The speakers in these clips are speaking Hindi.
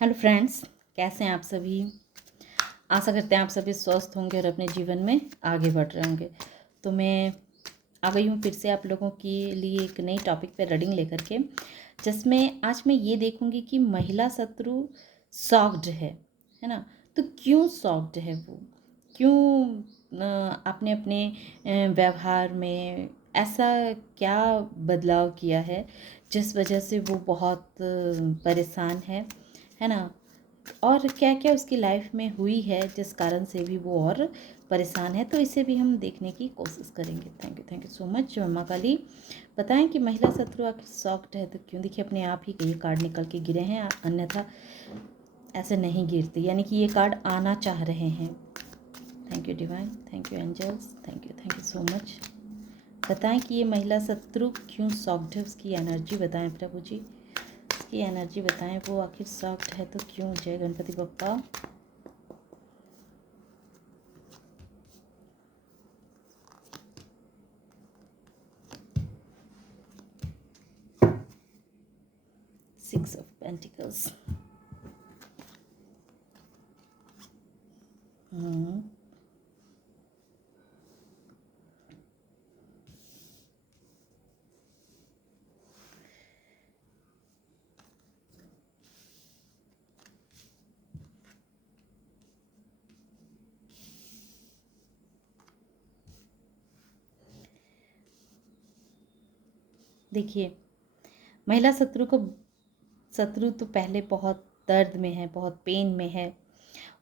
हेलो फ्रेंड्स, कैसे हैं आप सभी। आशा करते हैं आप सभी स्वस्थ होंगे और अपने जीवन में आगे बढ़ रहे होंगे। तो मैं आ गई हूँ फिर से आप लोगों के लिए एक नई टॉपिक पे रीडिंग लेकर के, जिसमें आज मैं ये देखूँगी कि महिला शत्रु सॉफ्ट है ना। तो क्यों सॉफ्ट है वो, क्यों आपने अपने व्यवहार में ऐसा क्या बदलाव किया है जिस वजह से वो बहुत परेशान है ना। और क्या क्या उसकी लाइफ में हुई है जिस कारण से भी वो और परेशान है, तो इसे भी हम देखने की कोशिश करेंगे। थैंक यू सो मच मम्मा काली। बताएं कि महिला शत्रु आखिर सॉफ्ट है तो क्यों। देखिए अपने आप ही ये कार्ड निकल के गिरे हैं, अन्यथा ऐसे नहीं गिरते, यानी कि ये कार्ड आना चाह रहे हैं। Thank you divine, thank you angels, thank you so much. बताएं कि ये महिला शत्रु क्यों सॉफ्ट है, उसकी एनर्जी बताएं प्रभु जी, उसकी एनर्जी बताएं। वो आखिर सॉफ्ट है तो क्यों। जय Ganpati Bappa. Six of pentacles. देखिए महिला शत्रु तो पहले बहुत दर्द में है, बहुत पेन में है।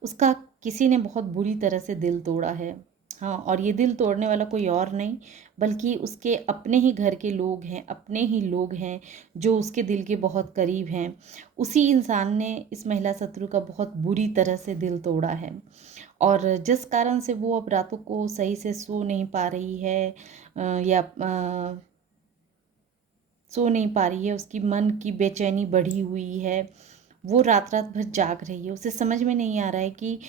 उसका किसी ने बहुत बुरी तरह से दिल तोड़ा है। हाँ, और ये दिल तोड़ने वाला कोई और नहीं बल्कि उसके अपने ही घर के लोग हैं, अपने ही लोग हैं जो उसके दिल के बहुत करीब हैं। उसी इंसान ने इस महिला शत्रु का बहुत बुरी तरह से दिल तोड़ा है, और जिस कारण से वो अब रातों को सही से सो नहीं पा रही है, या सो नहीं पा रही है। उसकी मन की बेचैनी बढ़ी हुई है, वो रात रात भर जाग रही है। उसे समझ में नहीं आ रहा है कि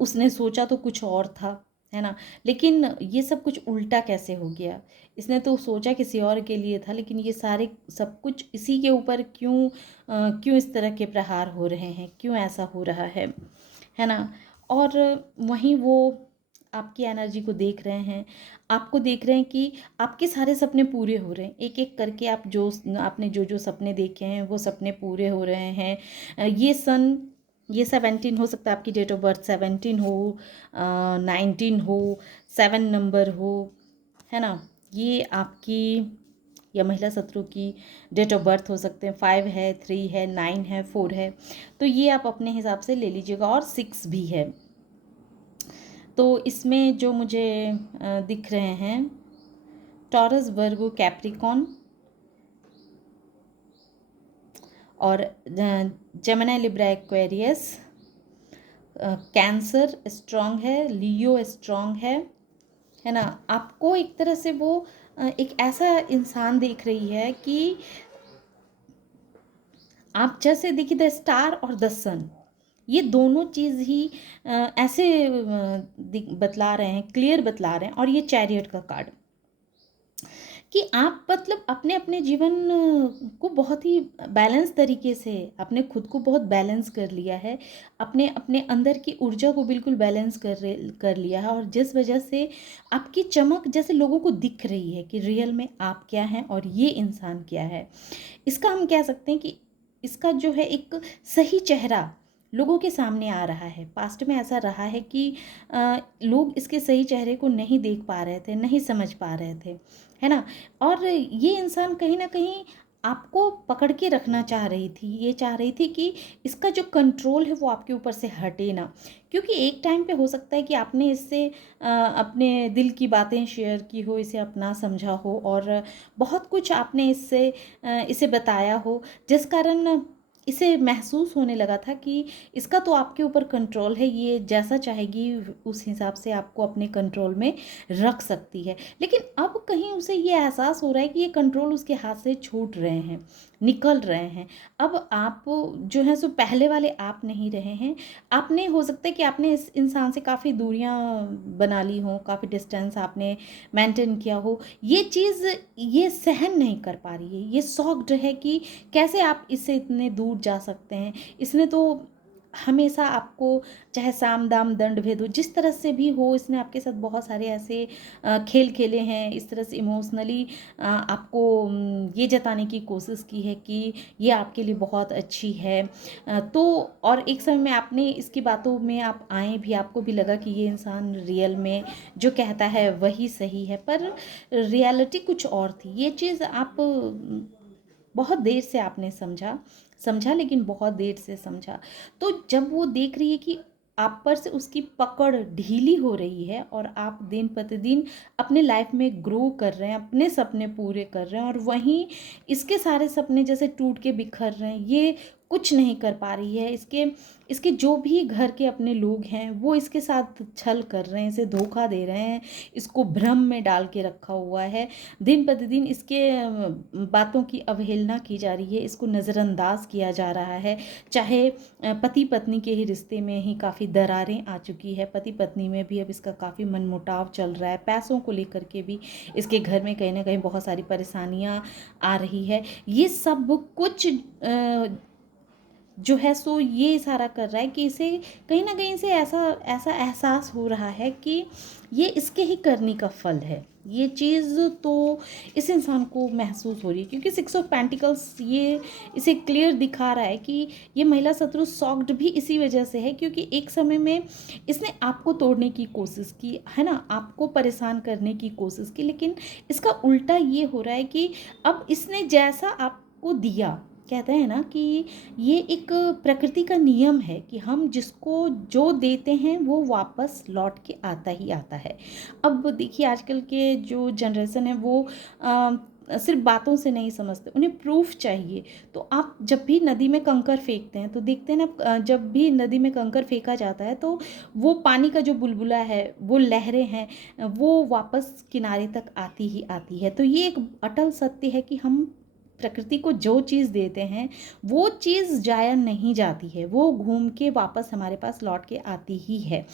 उसने सोचा तो कुछ और था, है ना। लेकिन ये सब कुछ उल्टा कैसे हो गया। इसने तो सोचा किसी और के लिए था, लेकिन ये सारे सब कुछ इसी के ऊपर क्यों इस तरह के प्रहार हो रहे हैं, क्यों ऐसा हो रहा है ना। और वहीं वो आपकी एनर्जी को देख रहे हैं, आपको देख रहे हैं कि आपके सारे सपने पूरे हो रहे हैं। एक एक करके आपने जो जो सपने देखे हैं वो सपने पूरे हो रहे हैं। ये 17 हो सकता है, आपकी डेट ऑफ बर्थ 17 हो, 19 हो, 7 नंबर हो, है ना। ये आपकी या महिला शत्रु की डेट ऑफ बर्थ हो सकते हैं। 5 है, 3 है, 9 है, 4 है। तो ये आप अपने हिसाब से ले लीजिएगा, और 6 भी है। तो इसमें जो मुझे दिख रहे हैं, टॉरस, वर्गो, कैप्रिकॉन और Gemini, Libra, Aquarius. Cancer strong है, लियो स्ट्रांग है ना। आपको एक तरह से वो एक ऐसा इंसान देख रही है कि आप जैसे देखिए द स्टार और द सन, ये दोनों चीज़ ही ऐसे बतला रहे हैं, क्लियर बतला रहे हैं। और ये चैरियट का कार्ड कि आप मतलब अपने अपने जीवन को बहुत ही बैलेंस तरीके से, आपने खुद को बहुत बैलेंस कर लिया है, अपने अपने अंदर की ऊर्जा को बिल्कुल बैलेंस कर लिया है। और जिस वजह से आपकी चमक जैसे लोगों को दिख रही है कि रियल में आप क्या हैं और ये इंसान क्या है। इसका हम कह सकते हैं कि इसका जो है एक सही चेहरा लोगों के सामने आ रहा है। पास्ट में ऐसा रहा है कि लोग इसके सही चेहरे को नहीं देख पा रहे थे, नहीं समझ पा रहे थे, है ना। और ये इंसान कहीं ना कहीं आपको पकड़ के रखना चाह रही थी। ये चाह रही थी कि इसका जो कंट्रोल है वो आपके ऊपर से हटे ना। क्योंकि एक टाइम पे हो सकता है कि आपने इससे अपने दिल की बातें शेयर की हो, इसे अपना समझा हो, और बहुत कुछ आपने इसे बताया हो, जिस कारण इसे महसूस होने लगा था कि इसका तो आपके ऊपर कंट्रोल है, ये जैसा चाहेगी उस हिसाब से आपको अपने कंट्रोल में रख सकती है। लेकिन अब कहीं उसे ये एहसास हो रहा है कि ये कंट्रोल उसके हाथ से छूट रहे हैं। निकल रहे हैं। अब आप जो है सो पहले वाले आप नहीं रहे हैं। आपने हो सकता है कि आपने इस इंसान से काफ़ी दूरियाँ बना ली हों, काफ़ी डिस्टेंस आपने मेंटेन किया हो। ये चीज़ ये सहन नहीं कर पा रही है, ये शॉक्ड है कि कैसे आप इससे इतने दूर जा सकते हैं। इसने तो हमेशा आपको चाहे साम दाम दंड भेद हो, जिस तरह से भी हो, इसने आपके साथ बहुत सारे ऐसे खेल खेले हैं, इस तरह से इमोशनली आपको ये जताने की कोशिश की है कि ये आपके लिए बहुत अच्छी है। तो और एक समय में आपने इसकी बातों में आप आए भी, आपको भी लगा कि ये इंसान रियल में जो कहता है वही सही है, पर रियलिटी कुछ और थी। ये चीज़ आप बहुत देर से आपने समझा समझा, लेकिन बहुत देर से समझा। तो जब वो देख रही है कि आप पर से उसकी पकड़ ढीली हो रही है और आप दिन प्रतिदिन अपने लाइफ में ग्रो कर रहे हैं, अपने सपने पूरे कर रहे हैं, और वहीं इसके सारे सपने जैसे टूट के बिखर रहे हैं, ये कुछ नहीं कर पा रही है। इसके इसके जो भी घर के अपने लोग हैं वो इसके साथ छल कर रहे हैं, इसे धोखा दे रहे हैं, इसको भ्रम में डाल के रखा हुआ है। दिन प्रतिदिन इसके बातों की अवहेलना की जा रही है, इसको नज़रअंदाज किया जा रहा है। चाहे पति पत्नी के ही रिश्ते में ही काफ़ी दरारें आ चुकी है, पति पत्नी में भी अब इसका काफ़ी मनमुटाव चल रहा है, पैसों को लेकर के भी इसके घर में कहीं ना कहीं बहुत सारी परेशानियां आ रही है। ये सब कुछ जो है सो ये इशारा कर रहा है कि इसे कहीं ना कहीं से ऐसा ऐसा एहसास हो रहा है कि ये इसके ही करनी का फल है। ये चीज़ तो इस इंसान को महसूस हो रही है, क्योंकि 6 ऑफ पेंटिकल्स ये इसे क्लियर दिखा रहा है कि ये महिला शत्रु सॉक्ड भी इसी वजह से है, क्योंकि एक समय में इसने आपको तोड़ने की कोशिश की है ना, आपको परेशान करने की कोशिश की, लेकिन इसका उल्टा ये हो रहा है कि अब इसने जैसा आपको दिया, कहते हैं ना कि ये एक प्रकृति का नियम है कि हम जिसको जो देते हैं वो वापस लौट के आता ही आता है। अब देखिए आजकल के जो जनरेशन है वो सिर्फ बातों से नहीं समझते, उन्हें प्रूफ चाहिए। तो आप जब भी नदी में कंकर फेंकते हैं तो देखते हैं ना, जब भी नदी में कंकर फेंका जाता है तो वो पानी का जो बुलबुला है, वो लहरें हैं, वो वापस किनारे तक आती ही आती है। तो ये एक अटल सत्य है कि हम प्रकृति को जो चीज़ देते हैं वो चीज़ जाया नहीं जाती है, वो घूम के वापस हमारे पास लौट के आती ही है।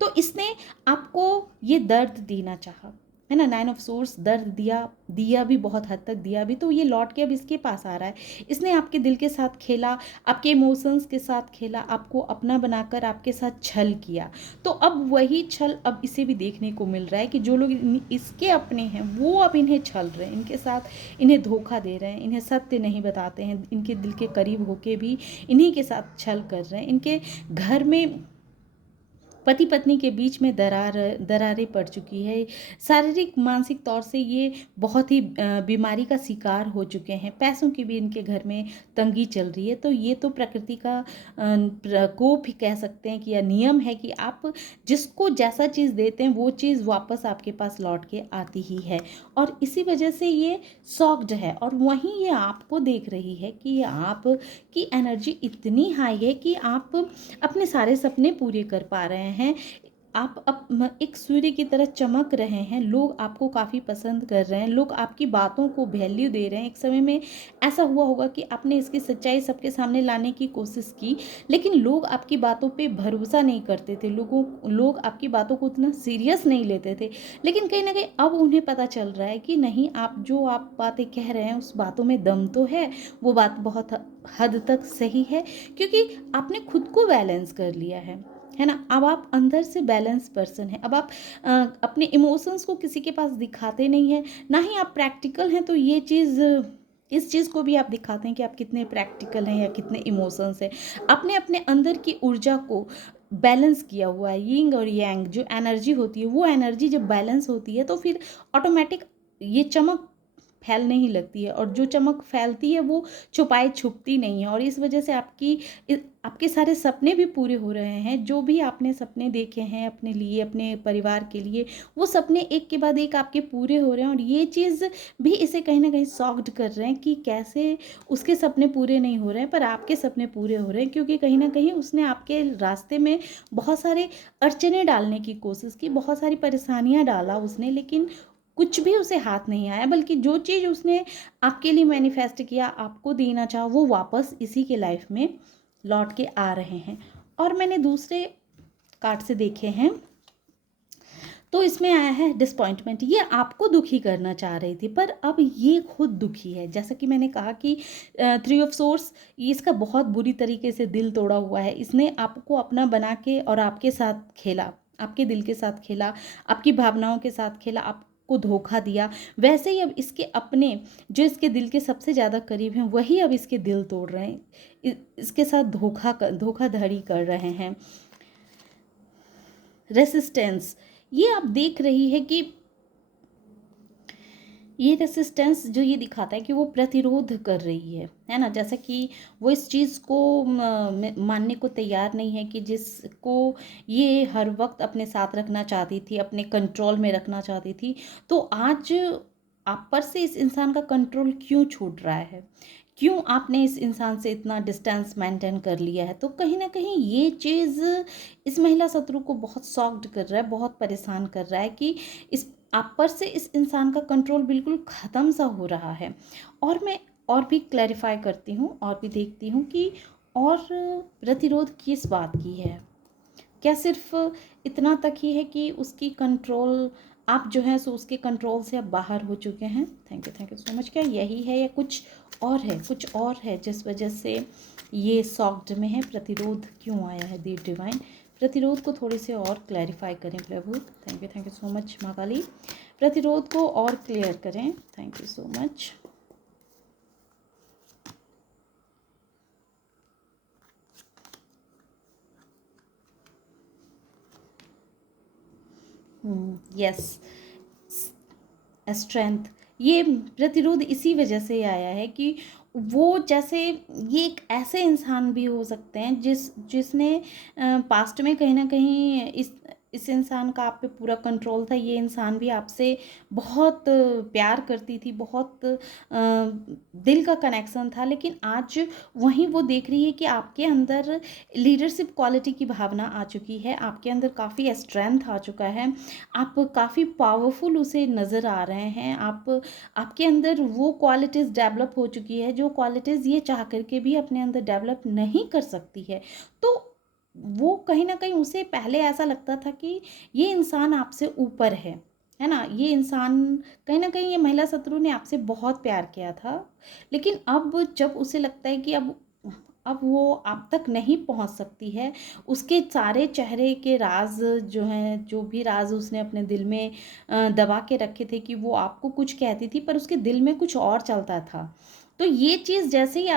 तो इसने आपको ये दर्द देना चाहा, है ना, 9 ऑफ सोर्स दर्द दिया, दिया भी बहुत हद तक दिया भी, तो ये लौट के अब इसके पास आ रहा है। इसने आपके दिल के साथ खेला, आपके इमोशंस के साथ खेला, आपको अपना बनाकर आपके साथ छल किया। तो अब वही छल अब इसे भी देखने को मिल रहा है कि जो लोग इसके अपने हैं वो अब इन्हें छल रहे हैं, इनके साथ इन्हें धोखा दे रहे हैं, इन्हें सत्य नहीं बताते हैं, इनके दिल के करीब होके भी इन्हीं के साथ छल कर रहे हैं। इनके घर में पति पत्नी के बीच में दरारें पड़ चुकी है, शारीरिक मानसिक तौर से ये बहुत ही बीमारी का शिकार हो चुके हैं, पैसों की भी इनके घर में तंगी चल रही है। तो ये तो प्रकृति का प्रकोप ही कह सकते हैं कि यह नियम है कि आप जिसको जैसा चीज़ देते हैं वो चीज़ वापस आपके पास लौट के आती ही है, और इसी वजह से ये सॉक्ड है। और वहीं ये आपको देख रही है कि आप की एनर्जी इतनी हाई है कि आप अपने सारे सपने पूरे कर पा रहे हैं, आप अब एक सूर्य की तरह चमक रहे हैं, लोग आपको काफ़ी पसंद कर रहे हैं, लोग आपकी बातों को वैल्यू दे रहे हैं। एक समय में ऐसा हुआ होगा कि आपने इसकी सच्चाई सबके सामने लाने की कोशिश की, लेकिन लोग आपकी बातों पे भरोसा नहीं करते थे, लोग आपकी बातों को उतना सीरियस नहीं लेते थे। लेकिन कहीं ना कहीं अब उन्हें पता चल रहा है कि नहीं, आप बातें कह रहे हैं उस बातों में दम तो है, वो बात बहुत हद तक सही है, क्योंकि आपने खुद को बैलेंस कर लिया है ना। अब आप अंदर से बैलेंस पर्सन है। अब आप अपने इमोशंस को किसी के पास दिखाते नहीं हैं, ना ही आप प्रैक्टिकल हैं। तो ये चीज़ इस चीज़ को भी आप दिखाते हैं कि आप कितने प्रैक्टिकल हैं या कितने इमोशंस हैं। आपने अपने अंदर की ऊर्जा को बैलेंस किया हुआ है, यिंग और यांग जो एनर्जी होती है, वो एनर्जी जब बैलेंस होती है तो फिर ऑटोमेटिक ये चमक फैलने ही लगती है, और जो चमक फैलती है वो छुपाई छुपती नहीं है। और इस वजह से आपके सारे सपने भी पूरे हो रहे हैं, जो भी आपने सपने देखे हैं अपने लिए, अपने परिवार के लिए, वो सपने एक के बाद एक आपके पूरे हो रहे हैं। और ये चीज़ भी इसे कहीं ना कहीं सॉक्ड कर रहे हैं कि कैसे उसके सपने पूरे नहीं हो रहे हैं पर आपके सपने पूरे हो रहे हैं, क्योंकि कहीं ना कहीं उसने आपके रास्ते में बहुत सारे अड़चने डालने की कोशिश की, बहुत सारी परेशानियां डाला उसने, लेकिन कुछ भी उसे हाथ नहीं आया, बल्कि जो चीज़ उसने आपके लिए मैनिफेस्ट किया, आपको देना चाहा, वो वापस इसी के लाइफ में लौट के आ रहे हैं। और मैंने दूसरे कार्ड से देखे हैं तो इसमें आया है डिसपॉइंटमेंट। ये आपको दुखी करना चाह रही थी, पर अब ये खुद दुखी है। जैसा कि मैंने कहा कि 3 ऑफ सोर्स, ये इसका बहुत बुरी तरीके से दिल तोड़ा हुआ है। इसने आपको अपना बना के और आपके साथ खेला, आपके दिल के साथ खेला, आपकी भावनाओं के साथ खेला, आपको धोखा दिया। वैसे ही अब इसके अपने, जो इसके दिल के सबसे ज़्यादा करीब हैं, वही अब इसके दिल तोड़ रहे हैं, इसके साथ धोखाधड़ी कर रहे हैं। रेसिस्टेंस, ये आप देख रही है कि ये रेसिस्टेंस जो ये दिखाता है कि वो प्रतिरोध कर रही है ना। जैसा कि वो इस चीज़ को मानने को तैयार नहीं है कि जिसको ये हर वक्त अपने साथ रखना चाहती थी, अपने कंट्रोल में रखना चाहती थी, तो आज आप पर से इस इंसान का कंट्रोल क्यों छूट रहा है, क्यों आपने इस इंसान से इतना डिस्टेंस मेंटेन कर लिया है। तो कहीं ना कहीं ये चीज़ इस महिला शत्रु को बहुत सॉक्ड कर रहा है, बहुत परेशान कर रहा है कि इस आप पर से इस इंसान का कंट्रोल बिल्कुल ख़त्म सा हो रहा है। और मैं और भी क्लैरिफाई करती हूँ और भी देखती हूँ कि और प्रतिरोध किस बात की है। क्या सिर्फ इतना तक ही है कि उसकी कंट्रोल, आप जो है सो उसके कंट्रोल से अब बाहर हो चुके हैं। Thank you so much. क्या यही है या कुछ और है, कुछ और है जिस वजह से ये सॉफ्ट में है? प्रतिरोध क्यों आया है दी डिवाइन? प्रतिरोध को थोड़े से और क्लैरिफाई करें प्रभु। थैंक यू सो मच माँ काली। प्रतिरोध को और क्लियर करें। Thank you so much. Yes, strength. ये प्रतिरोध इसी वजह से आया है कि वो, जैसे ये एक ऐसे इंसान भी हो सकते हैं जिसने पास्ट में कहीं ना कहीं इस इंसान का आप पे पूरा कंट्रोल था। ये इंसान भी आपसे बहुत प्यार करती थी, बहुत दिल का कनेक्शन था, लेकिन आज वहीं वो देख रही है कि आपके अंदर लीडरशिप क्वालिटी की भावना आ चुकी है, आपके अंदर काफ़ी स्ट्रेंथ आ चुका है, आप काफ़ी पावरफुल उसे नज़र आ रहे हैं। आपके अंदर वो क्वालिटीज़ डेवलप हो चुकी है जो क्वालिटीज़ ये चाह करके भी अपने अंदर डेवलप नहीं कर सकती है। तो वो कहीं ना कहीं उसे पहले ऐसा लगता था कि ये इंसान आपसे ऊपर है ना, ये इंसान, कहीं ना कहीं ये महिला शत्रु ने आपसे बहुत प्यार किया था। लेकिन अब जब उसे लगता है कि अब वो आप तक नहीं पहुंच सकती है, उसके सारे चेहरे के राज जो हैं, जो भी राज उसने अपने दिल में दबा के रखे थे कि वो आपको कुछ कहती थी पर उसके दिल में कुछ और चलता था। तो ये चीज़ जैसे ही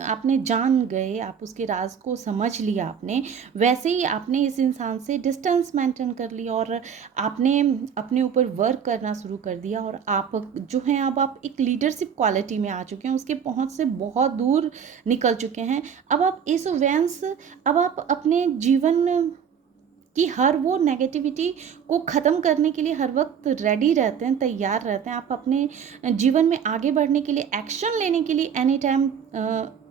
आपने जान गए, आप उसके राज को समझ लिया आपने, वैसे ही आपने इस इंसान से डिस्टेंस मेंटेन कर लिया और आपने अपने ऊपर वर्क करना शुरू कर दिया। और आप जो हैं, अब आप एक लीडरशिप क्वालिटी में आ चुके हैं, उसके पहुंच से बहुत दूर निकल चुके हैं। अब आप इस वेंस, अब आप अपने जीवन कि हर वो नेगेटिविटी को ख़त्म करने के लिए हर वक्त रेडी रहते हैं, तैयार रहते हैं। आप अपने जीवन में आगे बढ़ने के लिए, एक्शन लेने के लिए एनी टाइम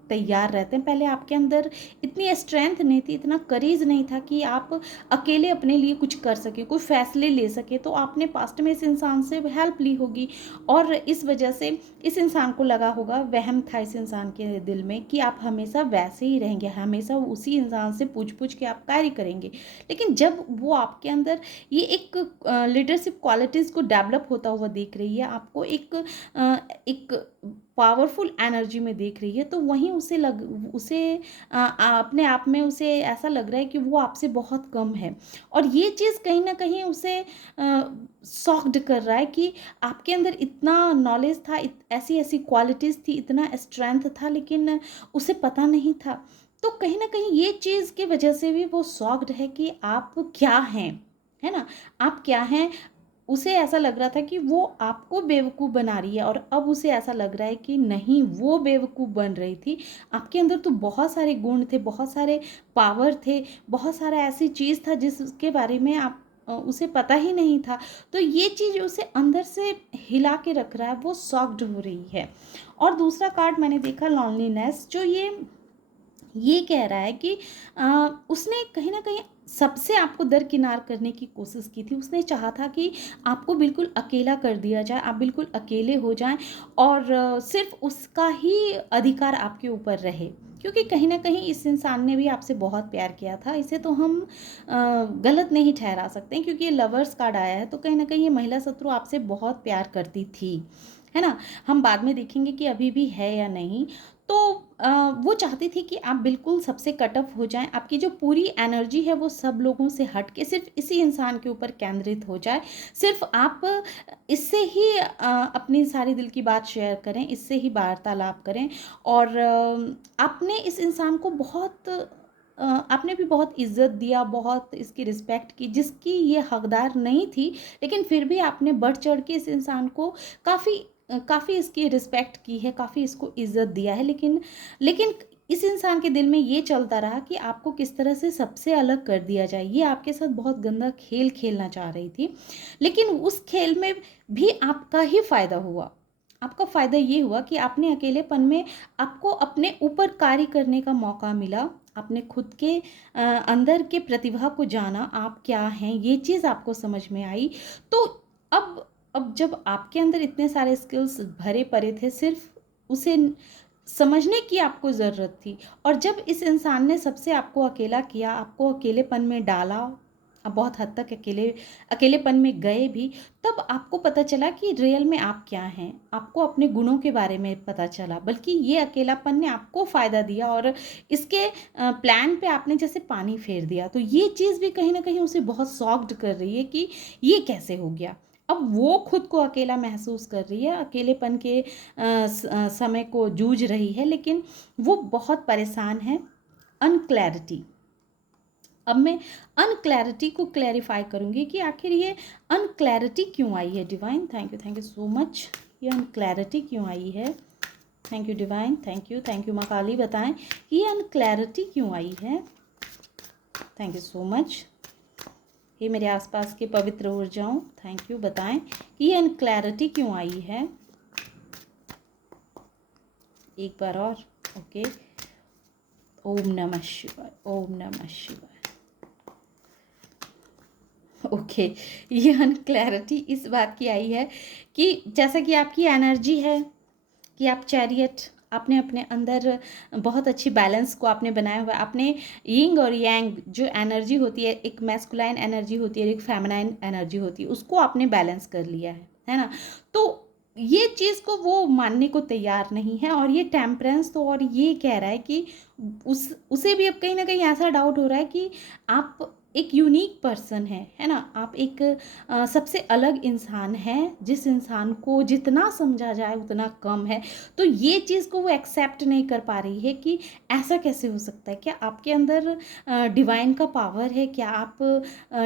तैयार रहते हैं। पहले आपके अंदर इतनी स्ट्रेंथ नहीं थी, इतना करेज नहीं था कि आप अकेले अपने लिए कुछ कर सके, कोई फैसले ले सके। तो आपने पास्ट में इस इंसान से हेल्प ली होगी और इस वजह से इस इंसान को लगा होगा, वहम था इस इंसान के दिल में कि आप हमेशा वैसे ही रहेंगे, हमेशा उसी इंसान से पूछ पूछ के आप कार्य करेंगे। लेकिन जब वो आपके अंदर ये एक लीडरशिप क्वालिटीज़ को डेवलप होता हुआ देख रही है, आपको एक पावरफुल एनर्जी में देख रही है, तो वहीं उसे अपने आप में उसे ऐसा लग रहा है कि वो आपसे बहुत कम है। और ये चीज़ कहीं ना कहीं उसे सॉक्ड कर रहा है कि आपके अंदर इतना नॉलेज था, ऐसी ऐसी क्वालिटीज़ थी, इतना स्ट्रेंथ था, लेकिन उसे पता नहीं था। तो कहीं ना कहीं ये चीज़ की वजह से भी वो सॉक्ड है कि आप क्या हैं, है ना, आप क्या हैं। उसे ऐसा लग रहा था कि वो आपको बेवकूफ़ बना रही है, और अब उसे ऐसा लग रहा है कि नहीं, वो बेवकूफ़ बन रही थी। आपके अंदर तो बहुत सारे गुण थे, बहुत सारे पावर थे, बहुत सारा ऐसी चीज़ था जिसके बारे में उसे पता ही नहीं था। तो ये चीज़ उसे अंदर से हिला के रख रहा है, वो सॉक्ड हो रही है। और दूसरा कार्ड मैंने देखा लॉनलीनेस, जो ये ये कह रहा है कि उसने कहीं न कहीं सबसे आपको दरकिनार करने की कोशिश की थी। उसने चाहा था कि आपको बिल्कुल अकेला कर दिया जाए, आप बिल्कुल अकेले हो जाएँ और सिर्फ़ उसका ही अधिकार आपके ऊपर रहे। क्योंकि कहीं न कहीं इस इंसान ने भी आपसे बहुत प्यार किया था। इसे तो हम गलत नहीं ठहरा सकते, क्योंकि ये लवर्स कार्ड आया है, तो कहीं न कहीं ये महिला शत्रु आपसे बहुत प्यार करती थी। है ना? हम बाद में देखेंगे कि अभी भी है या नहीं। तो वो चाहती थी कि आप बिल्कुल सबसे कट ऑफ हो जाएँ, आपकी जो पूरी एनर्जी है वो सब लोगों से हट के सिर्फ़ इसी इंसान के ऊपर केंद्रित हो जाए। सिर्फ़ आप इससे ही अपनी सारी दिल की बात शेयर करें, इससे ही वार्तालाप करें और आपने इस इंसान को आपने भी बहुत इज़्ज़त दिया, बहुत इसकी रिस्पेक्ट की, जिसकी ये हकदार नहीं थी, लेकिन फिर भी आपने बढ़-चढ़ के इस इंसान को काफ़ी इसकी रिस्पेक्ट की है, काफ़ी इसको इज़्ज़त दिया है, लेकिन इस इंसान के दिल में ये चलता रहा कि आपको किस तरह से सबसे अलग कर दिया जाए। ये आपके साथ बहुत गंदा खेल खेलना चाह रही थी, लेकिन उस खेल में भी आपका ही फ़ायदा हुआ। आपका फ़ायदा ये हुआ कि आपने अकेलेपन में आपको अपने ऊपर कार्य करने का मौका मिला। आपने खुद के अंदर के प्रतिभा को जाना, आप क्या हैं, ये चीज़ आपको समझ में आई। तो अब जब आपके अंदर इतने सारे स्किल्स भरे पड़े थे, सिर्फ़ उसे समझने की आपको ज़रूरत थी और जब इस इंसान ने सबसे आपको अकेला किया, आपको अकेलेपन में डाला, आप बहुत हद तक अकेलेपन में गए भी, तब आपको पता चला कि रियल में आप क्या हैं। आपको अपने गुणों के बारे में पता चला, बल्कि ये अकेलापन ने आपको फ़ायदा दिया और इसके प्लान पे आपने जैसे पानी फेर दिया। तो ये चीज़ भी कहीं न कहीं उसे बहुत शॉक्ड कर रही है कि ये कैसे हो गया? अब वो खुद को अकेला महसूस कर रही है, अकेलेपन के समय को जूझ रही है, लेकिन वो बहुत परेशान है। अनक्लैरिटी, अब मैं अनक्लैरिटी को क्लैरिफाई करूँगी कि आखिर ये अनक्लैरिटी क्यों आई है। Divine, thank you so much. ये अनक्लैरिटी क्यों आई है? Thank you divine, thank you माँ काली, बताएं कि ये अनक्लैरिटी क्यों आई है। Thank you so much. ये मेरे आसपास के पवित्र ऊर्जाओं, थैंक यू, बताएं कि ये अनक्लैरिटी क्यों आई है। एक बार और, ओके। ओम नमः शिवाय, ओम नमः शिवाय। ओके, ये अनक्लैरिटी इस बात की आई है कि जैसा कि आपकी एनर्जी है कि आप चैरियट, आपने अपने अंदर बहुत अच्छी बैलेंस को आपने बनाया हुआ है। आपने यिंग और यांग जो एनर्जी होती है, एक मैस्कुलाइन एनर्जी होती है, एक फेमिनाइन एनर्जी होती है, उसको आपने बैलेंस कर लिया है ना? तो ये चीज़ को वो मानने को तैयार नहीं है और ये टेम्परेंस तो और ये कह रहा है कि उसे भी अब कहीं न कहीं ऐसा डाउट हो रहा है कि आप एक यूनिक पर्सन है ना? आप एक सबसे अलग इंसान हैं, जिस इंसान को जितना समझा जाए उतना कम है। तो ये चीज़ को वो एक्सेप्ट नहीं कर पा रही है कि ऐसा कैसे हो सकता है? क्या आपके अंदर डिवाइन का पावर है? क्या आप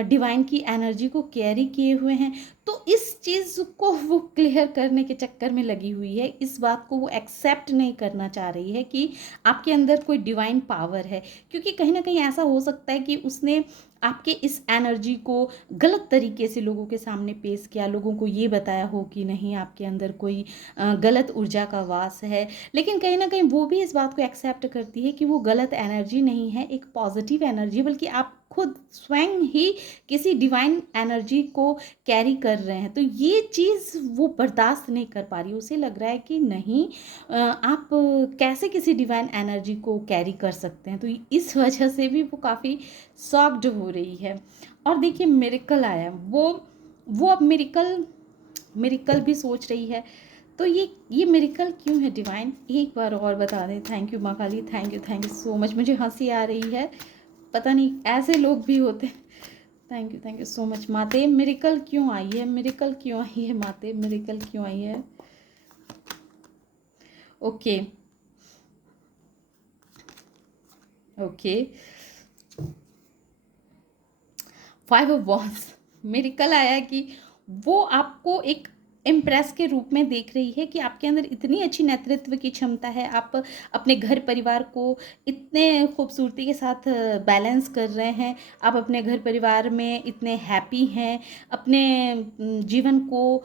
डिवाइन की एनर्जी को कैरी किए हुए हैं? तो इस चीज़ को वो क्लियर करने के चक्कर में लगी हुई है। इस बात को वो एक्सेप्ट नहीं करना चाह रही है कि आपके अंदर कोई डिवाइन पावर है, क्योंकि कहीं न कहीं ऐसा हो सकता है कि उसने आपके इस एनर्जी को गलत तरीके से लोगों के सामने पेश किया, लोगों को ये बताया हो कि नहीं, आपके अंदर कोई गलत ऊर्जा का वास है। लेकिन कहीं न कहीं वो भी इस बात को एक्सेप्ट करती है कि वो गलत एनर्जी नहीं है, एक पॉजिटिव एनर्जी, बल्कि आप खुद स्वयं ही किसी डिवाइन एनर्जी को कैरी कर रहे हैं। तो ये चीज़ वो बर्दाश्त नहीं कर पा रही। उसे लग रहा है कि नहीं, आप कैसे किसी डिवाइन एनर्जी को कैरी कर सकते हैं। तो इस वजह से भी वो काफ़ी शॉक्ड हो रही है। और देखिए मिरेकल आया, वो अब मिरेकल मिरेकल भी सोच रही है। तो ये मिरेकल क्यों है डिवाइन, एक बार और बता दें। थैंक यू माँ काली, थैंक यू सो मच। मुझे हंसी आ रही है, पता नहीं ऐसे लोग भी होते हैं। थैंक यू सो मच माते। मिरेकल क्यों आई है, मिरेकल क्यों आई है माते, मिरेकल क्यों आई है? Okay okay, 5 of wands, miracle आया कि वो आपको एक इम्प्रेस के रूप में देख रही है कि आपके अंदर इतनी अच्छी नेतृत्व की क्षमता है, आप अपने घर परिवार को इतने खूबसूरती के साथ बैलेंस कर रहे हैं, आप अपने घर परिवार में इतने हैप्पी हैं, अपने जीवन को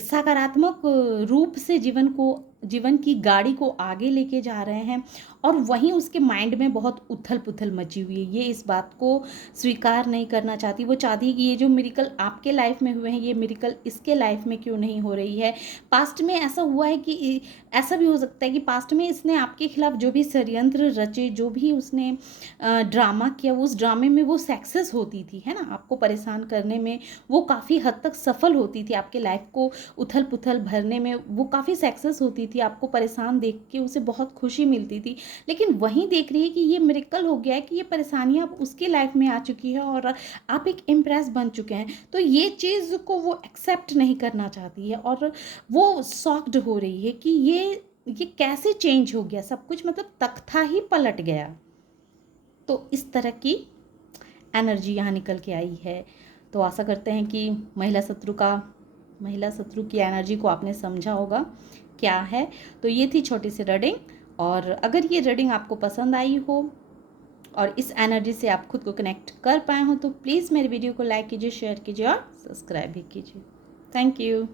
सकारात्मक रूप से जीवन को जीवन की गाड़ी को आगे लेके जा रहे हैं और वहीं उसके माइंड में बहुत उथल पुथल मची हुई है। ये इस बात को स्वीकार नहीं करना चाहती। वो चाहती है कि ये जो मिरेकल आपके लाइफ में हुए हैं, ये मिरेकल इसके लाइफ में क्यों नहीं हो रही है। पास्ट में ऐसा हुआ है कि ऐसा भी हो सकता है कि पास्ट में इसने आपके खिलाफ जो भी षड्यंत्र रचे, जो भी उसने ड्रामा किया, उस ड्रामे में वो सक्सेस होती थी, है ना, आपको परेशान करने में वो काफ़ी हद तक सफल होती थी, आपके लाइफ को उथल पुथल भरने में वो काफ़ी सक्सेस होती थी, आपको परेशान देख के उसे बहुत खुशी मिलती थी। लेकिन वहीं देख रही है कि ये मिरेकल हो गया है कि ये परेशानियाँ अब उसकी लाइफ में आ चुकी है और आप एक इम्प्रेस बन चुके हैं। तो ये चीज़ को वो एक्सेप्ट नहीं करना चाहती है और वो शॉक्ड हो रही है कि ये कैसे चेंज हो गया सब कुछ, मतलब तख्ता ही पलट गया। तो इस तरह की एनर्जी यहाँ निकल के आई है। तो आशा करते हैं कि महिला शत्रु की एनर्जी को आपने समझा होगा क्या है। तो ये थी छोटी सी रीडिंग, और अगर ये रीडिंग आपको पसंद आई हो और इस एनर्जी से आप खुद को कनेक्ट कर पाए हो तो प्लीज़ मेरे वीडियो को लाइक कीजिए, शेयर कीजिए और सब्सक्राइब भी कीजिए। Thank you.